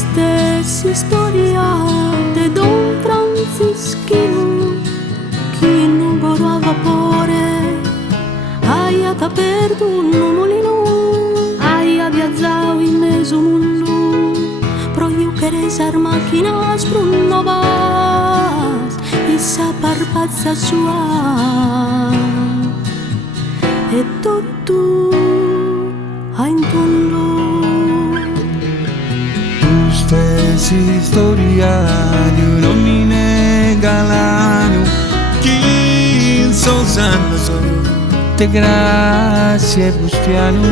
stessi storia de Don Franzischino, chi non goro a vapore, aia t'ha perduto un mulino, aia viazzao in mezzo mondo, pro io che resar macchinas brunno vas, e sa parpazza sua, e tutto a intondo. Stessi storia di un uomine galano che in Sosano te grazie bustiano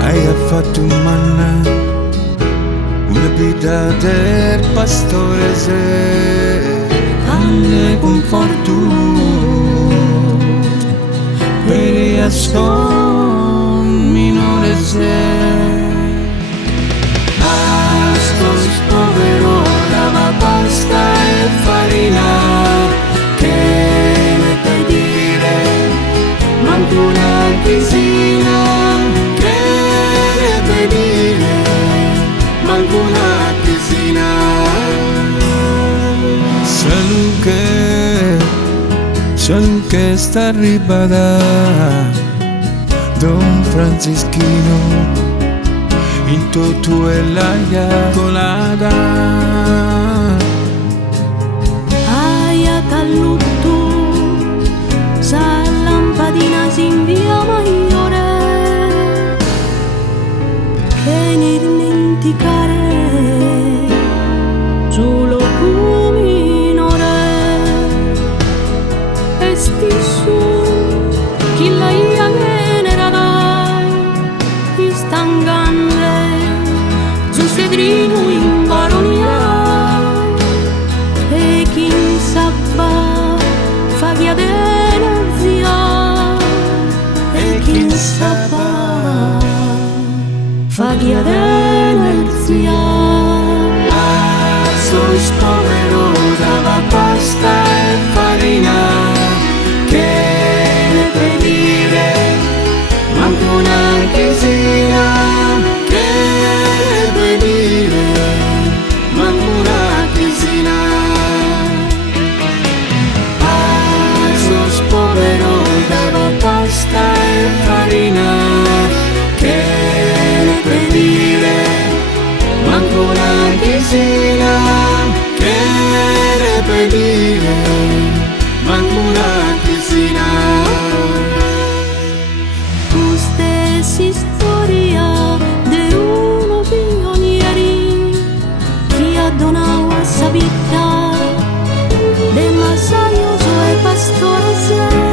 hai fatto un manna una vita del pastore se canne conforto per a son minore se povero dava pasta e farina che ne puoi dire manco una chisina che ne puoi dire manco una chisina solo che sta arrivata Don Franzischino in tutto e l'aia colada aia t'allutto sa lampadina si invia maiore che ne dimenticare solo minore e stisso chi la ia generava istangando Cedrino in baronia e chi sa fa via d'energia e chi sa fa via d'energia sono povero dava pasta e farina che ne puoi dire manco una chisina pasta e farina che ne puoi dire manco una chisina che ne puoi dire manco una chisina tu stessi storia de uno pionieri chi ha donato a sa vita de masaioso e pastore se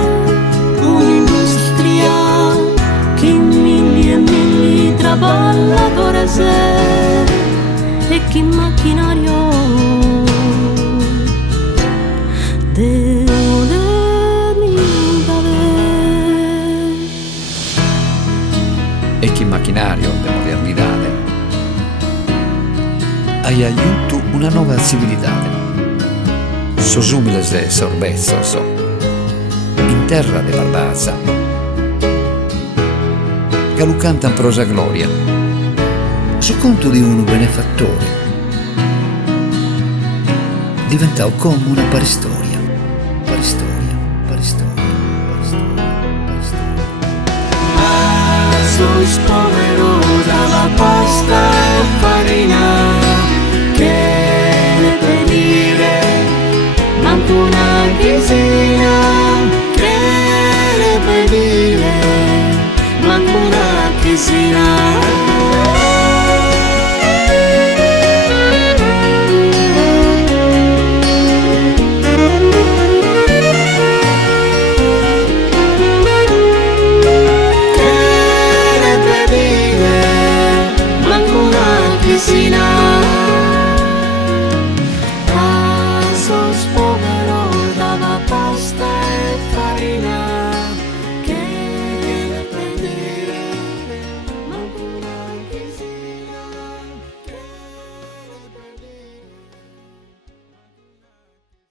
ballatore se e chi macchinario de modernità e chi macchinario de modernità hai aiuto una nuova civiltà sosumiles de sorbezzo in terra de barbazza che lo canta in prosa gloria su conto di uno benefattore diventò come una paristoria sono povero dalla pasta e farina che ne puoi dire manco una chisina che ne puoi dire manco una chisina